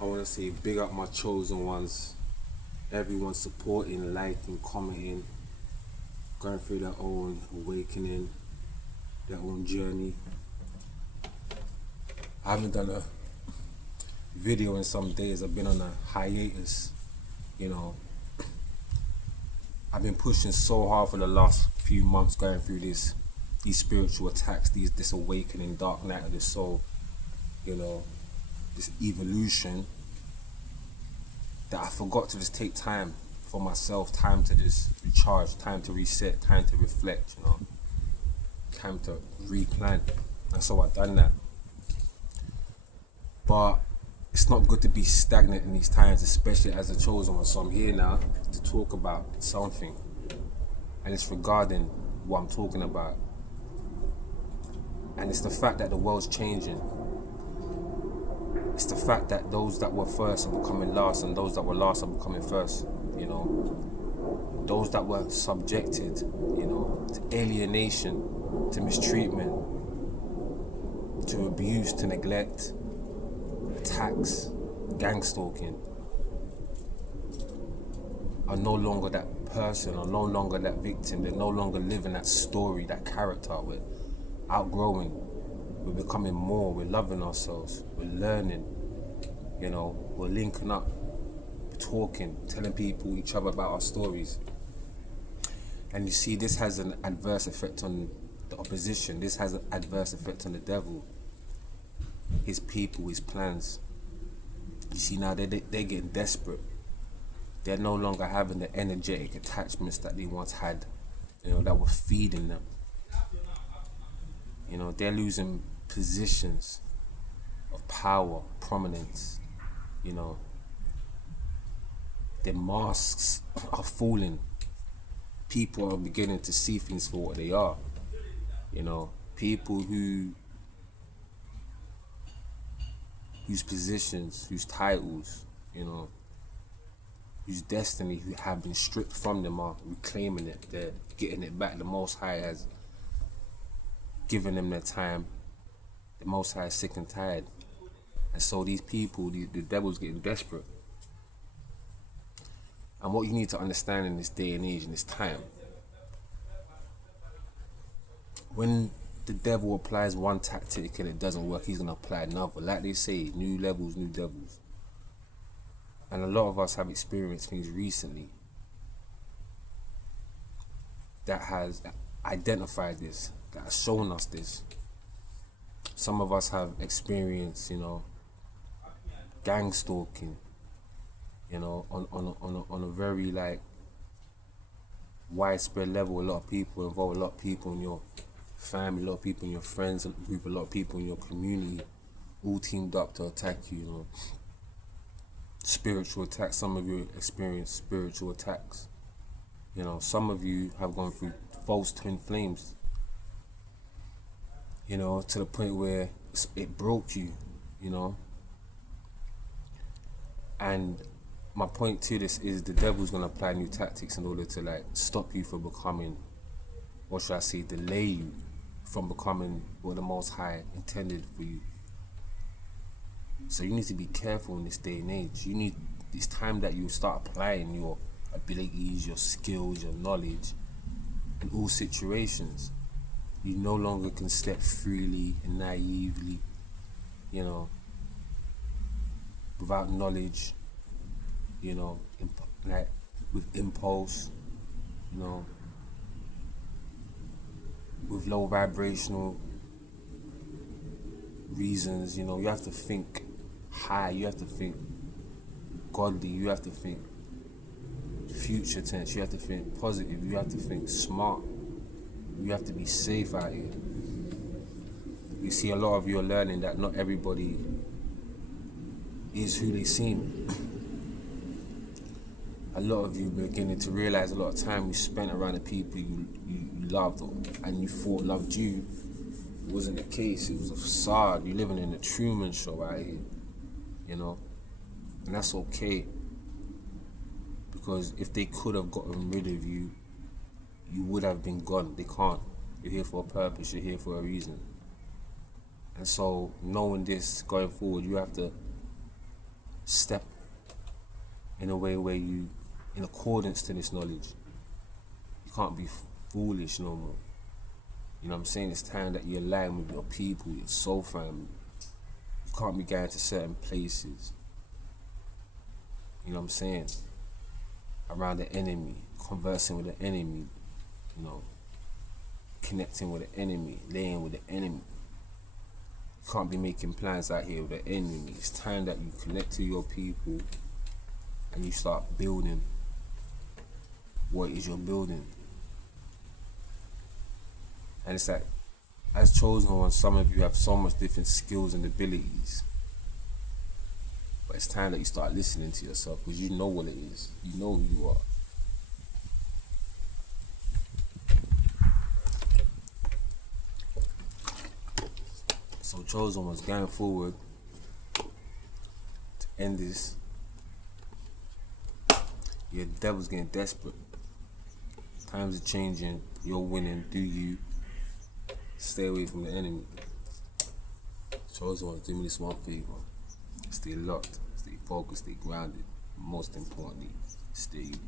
I want to say big up my chosen ones, everyone supporting, liking, commenting, going through their own awakening, their own journey. I haven't done a video in some days. I've been on a hiatus, you know. I've been pushing so hard for the last few months, going through these spiritual attacks, this awakening, dark night of the soul, you know, this evolution, that I forgot to just take time for myself, time to just recharge, time to reset, time to reflect, you know, time to replan. And so I've done that. But it's not good to be stagnant in these times, especially as a chosen one. So I'm here now to talk about something, and it's regarding what I'm talking about. And it's the fact that the world's changing. It's the fact that those that were first are becoming last, and those that were last are becoming first, you know. Those that were subjected, you know, to alienation, to mistreatment, to abuse, to neglect, attacks, gang stalking, are no longer that person, are no longer that victim. They're no longer living that story, that character. We're outgrowing, we're becoming more, we're loving ourselves, we're learning, you know, we're linking up, we're talking, telling people, each other about our stories. And you see, this has an adverse effect on the opposition. This has an adverse effect on the devil, his people, his plans. You see, now they're getting desperate. They're no longer having the energetic attachments that they once had, you know, that were feeding them. You know, they're losing positions of power, prominence, you know. Their masks are falling. People are beginning to see things for what they are. You know, people whose positions, whose titles, you know, whose destiny, who have been stripped from them, are reclaiming it. They're getting it back. The Most High has given them their time. The Most High is sick and tired. And so these people, the devil's getting desperate. And what you need to understand in this day and age, in this time, when the devil applies one tactic and it doesn't work, he's gonna apply another. Like they say, new levels, new devils. And a lot of us have experienced things recently that has identified this, that has shown us this. Some of us have experienced, you know, gang stalking, you know, on a very like widespread level. A lot of people involved, a lot of people in your family, a lot of people in your friends group, a lot of people in your community, all teamed up to attack you, you know. Spiritual attacks, some of you experience spiritual attacks. You know, some of you have gone through false twin flames, you know, to the point where it broke you, you know. And my point to this is the devil's gonna apply new tactics in order to like stop you from becoming, or should I say delay you from becoming what the Most High intended for you. So you need to be careful in this day and age. It's time that you start applying your abilities, your skills, your knowledge in all situations. You no longer can step freely and naively, you know, without knowledge, you know, like with impulse, you know, with low vibrational reasons. You know, you have to think high, you have to think godly, you have to think future tense, you have to think positive, you have to think smart, you have to be safe out here. You see, a lot of you are learning that not everybody is who they seem. A lot of you are beginning to realize a lot of time you spent around the people you loved and you thought loved you. It wasn't the case. It was a facade. You're living in the Truman Show out here, you know, and that's okay. Because if they could have gotten rid of you, you would have been gone. They can't. You're here for a purpose. You're here for a reason. And so, knowing this going forward, you have to step in a way where you, in accordance to this knowledge, you can't be foolish no more. You know what I'm saying? It's time that you align with your people, your soul family. You can't be going to certain places. You know what I'm saying? Around the enemy, conversing with the enemy, you know, connecting with the enemy, laying with the enemy. You can't be making plans out here with the enemy. It's time that you connect to your people and you start building what is your building. And it's like, as chosen ones, some of you have so much different skills and abilities. But it's time that you start listening to yourself, because you know what it is. You know who you are. So chosen ones, going forward, to end this, your devil's getting desperate. Times are changing, you're winning, do you. Stay away from the enemy. Chosen ones, do me this one favor. Stay locked, stay focused, stay grounded. Most importantly, stay you.